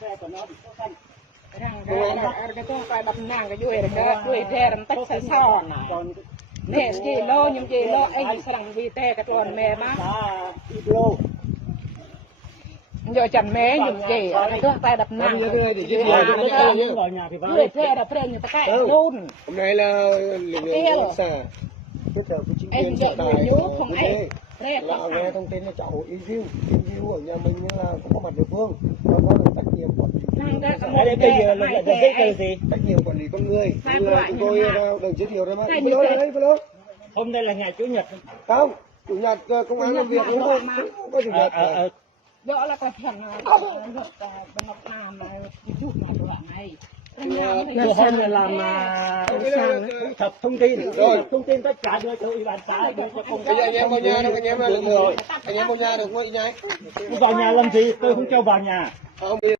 cái con phải đập nàng cái vui rồi vui thế làm tách sai sao nè gì lo nhưng gì lo anh sang vì thế cái con mẹ má giờ chẳng mẹ nhưng gì cái con phải đập nàng vui thế đập thế như cái luôn hôm nay là lực lượng xã kết hợp với chính quyền sở tại không là nghe thông tin là cháu review ở nhà mình là có mặt địa phương và có được trách nhiệm quản lý. Bây giờ là gì? Trách nhiệm quản lý con người. Chúng tôi được giới thiệu rồi mà. Hôm nay là ngày chủ nhật. Không, chủ nhật công an làm việc đúng không? Không có chủ nhật. Đó là cái phần được bên Ngọc Nam chút này. Nó xem là làm thu thập thông tin, thông tin tất cả đưa cho ủy ban xã, đưa cho công an. Anh em vào nhà đâu, anh em là lực lượng. Anh em vào nhà được không anh? Vào nhà làm gì? Tôi không cho vào nhà.